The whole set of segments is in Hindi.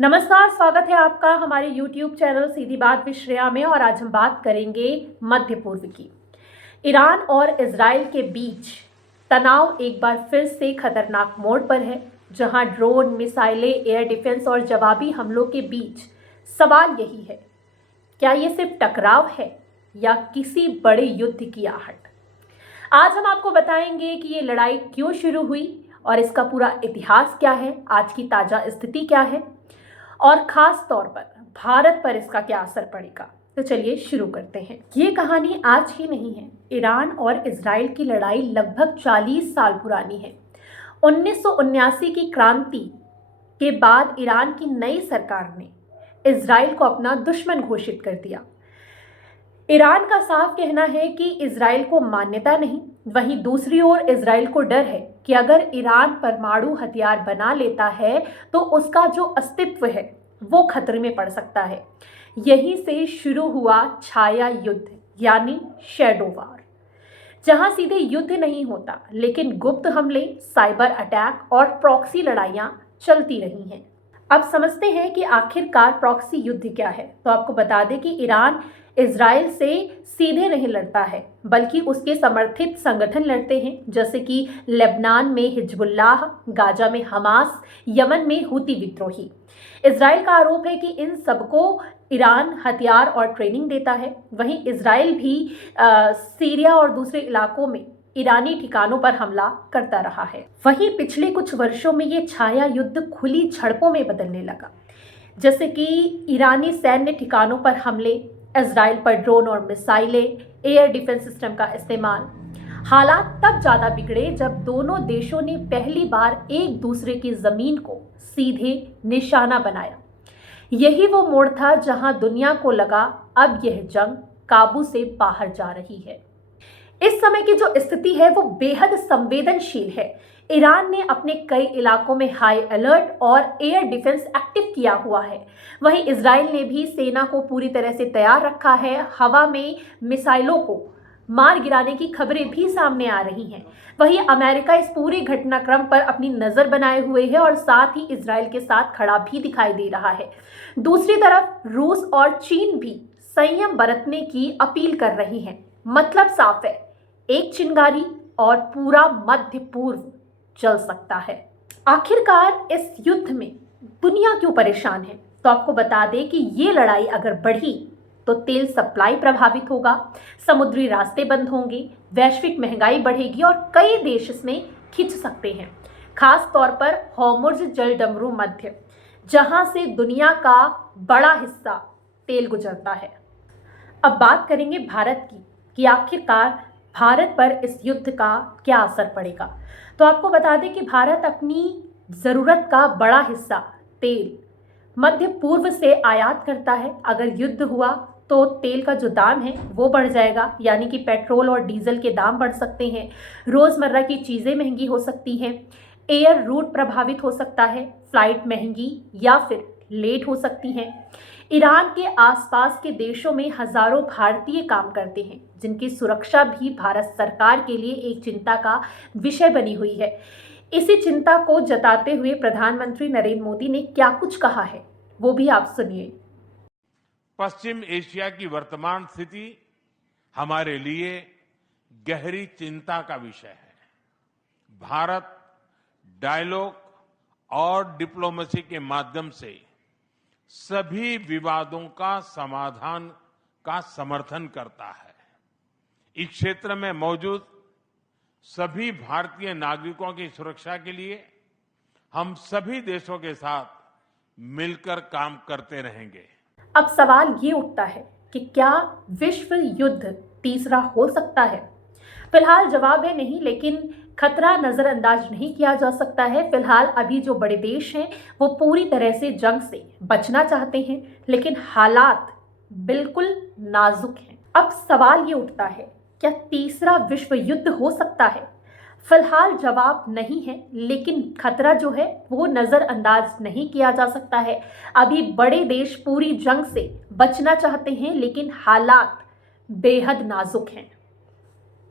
नमस्कार, स्वागत है आपका हमारे YouTube चैनल सीधी बात विद श्रेया में। और आज हम बात करेंगे मध्य पूर्व की। ईरान और इजराइल के बीच तनाव एक बार फिर से खतरनाक मोड़ पर है, जहां ड्रोन, मिसाइलें, एयर डिफेंस और जवाबी हमलों के बीच सवाल यही है, क्या ये सिर्फ टकराव है या किसी बड़े युद्ध की आहट। आज हम आपको बताएंगे कि ये लड़ाई क्यों शुरू हुई और इसका पूरा इतिहास क्या है, आज की ताज़ा स्थिति क्या है और खास तौर पर भारत पर इसका क्या असर पड़ेगा। तो चलिए शुरू करते हैं। ये कहानी आज की नहीं है। ईरान और इजराइल की लड़ाई लगभग 40 साल पुरानी है। 1979 की क्रांति के बाद ईरान की नई सरकार ने इजराइल को अपना दुश्मन घोषित कर दिया। ईरान का साफ कहना है कि इजराइल को मान्यता नहीं, वहीं दूसरी ओर इजराइल को डर है कि अगर ईरान परमाणु हथियार बना लेता है तो उसका जो अस्तित्व है वो खतरे में पड़ सकता है। यहीं से शुरू हुआ छाया युद्ध यानी शैडो वार, जहां सीधे युद्ध नहीं होता लेकिन गुप्त हमले, साइबर अटैक और प्रॉक्सी लड़ाइयां चलती रही हैं। अब समझते हैं कि आखिरकार प्रॉक्सी युद्ध क्या है। तो आपको बता दें कि ईरान इजराइल से सीधे नहीं लड़ता है, बल्कि उसके समर्थित संगठन लड़ते हैं, जैसे कि लेबनान में हिजबुल्लाह, गाजा में हमास, यमन में हुती विद्रोही। इजराइल का आरोप है कि इन सबको ईरान हथियार और ट्रेनिंग देता है। वहीं इजराइल भी सीरिया और दूसरे इलाकों में ईरानी ठिकानों पर हमला करता रहा है। वहीं पिछले कुछ वर्षों में ये छाया युद्ध खुली झड़पों में बदलने लगा, जैसे कि ईरानी सैन्य ठिकानों पर हमले, इजराइल पर ड्रोन और मिसाइलें, एयर डिफेंस सिस्टम का इस्तेमाल। हालात तब ज़्यादा बिगड़े जब दोनों देशों ने पहली बार एक दूसरे की ज़मीन को सीधे निशाना बनाया। यही वो मोड़ था जहां दुनिया को लगा अब यह जंग काबू से बाहर जा रही है। इस समय की जो स्थिति है वो बेहद संवेदनशील है। ईरान ने अपने कई इलाकों में हाई अलर्ट और एयर डिफेंस एक्टिव किया हुआ है। वहीं इजराइल ने भी सेना को पूरी तरह से तैयार रखा है। हवा में मिसाइलों को मार गिराने की खबरें भी सामने आ रही हैं। वहीं अमेरिका इस पूरे घटनाक्रम पर अपनी नज़र बनाए हुए है और साथ ही इजराइल के साथ खड़ा भी दिखाई दे रहा है। दूसरी तरफ रूस और चीन भी संयम बरतने की अपील कर रही हैं। मतलब साफ है, एक चिंगारी और पूरा मध्य पूर्व जल सकता है। आखिरकार इस युद्ध में दुनिया क्यों परेशान है? तो आपको बता दें कि ये लड़ाई अगर बढ़ी तो तेल सप्लाई प्रभावित होगा, समुद्री रास्ते बंद होंगे, वैश्विक महंगाई बढ़ेगी और कई देश इसमें खिंच सकते हैं। खास तौर पर हॉर्मुज़ जलडमरू मध्य, जहां से दुनिया का बड़ा हिस्सा तेल गुजरता है। अब बात करेंगे भारत की कि आखिरकार भारत पर इस युद्ध का क्या असर पड़ेगा। तो आपको बता दें कि भारत अपनी ज़रूरत का बड़ा हिस्सा तेल मध्य पूर्व से आयात करता है। अगर युद्ध हुआ तो तेल का जो दाम है वो बढ़ जाएगा, यानी कि पेट्रोल और डीजल के दाम बढ़ सकते हैं, रोज़मर्रा की चीज़ें महंगी हो सकती हैं, एयर रूट प्रभावित हो सकता है, फ्लाइट महंगी या फिर लेट हो सकती हैं। ईरान के आसपास के देशों में हजारों भारतीय काम करते हैं, जिनकी सुरक्षा भी भारत सरकार के लिए एक चिंता का विषय बनी हुई है। इसी चिंता को जताते हुए प्रधानमंत्री नरेंद्र मोदी ने क्या कुछ कहा है, वो भी आप सुनिए। पश्चिम एशिया की वर्तमान स्थिति हमारे लिए गहरी चिंता का विषय है। भारत डायलॉग और डिप्लोमेसी के माध्यम से सभी विवादों का समाधान का समर्थन करता है। इस क्षेत्र में मौजूद सभी भारतीय नागरिकों की सुरक्षा के लिए हम सभी देशों के साथ मिलकर काम करते रहेंगे। अब सवाल ये उठता है कि क्या विश्व युद्ध तीसरा हो सकता है? फिलहाल जवाब है नहीं, लेकिन खतरा नज़रअंदाज नहीं किया जा सकता है। फिलहाल अभी जो बड़े देश हैं वो पूरी तरह से जंग से बचना चाहते हैं, लेकिन हालात बिल्कुल नाजुक हैं। अब सवाल ये उठता है, क्या तीसरा विश्व युद्ध हो सकता है? फिलहाल जवाब नहीं है, लेकिन खतरा जो है वो नज़रअंदाज नहीं किया जा सकता है। अभी बड़े देश पूरी जंग से बचना चाहते हैं, लेकिन हालात बेहद नाजुक हैं।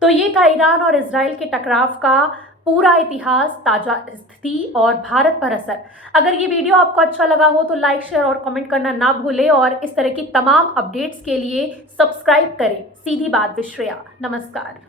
तो ये था ईरान और इजराइल के टकराव का पूरा इतिहास, ताजा स्थिति और भारत पर असर। अगर ये वीडियो आपको अच्छा लगा हो तो लाइक, शेयर और कमेंट करना ना भूलें और इस तरह की तमाम अपडेट्स के लिए सब्सक्राइब करें सीधी बात विद श्रेया। नमस्कार।